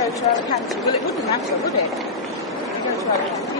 go to Alicante. Well, it wouldn't matter, would it? You go to Alicante.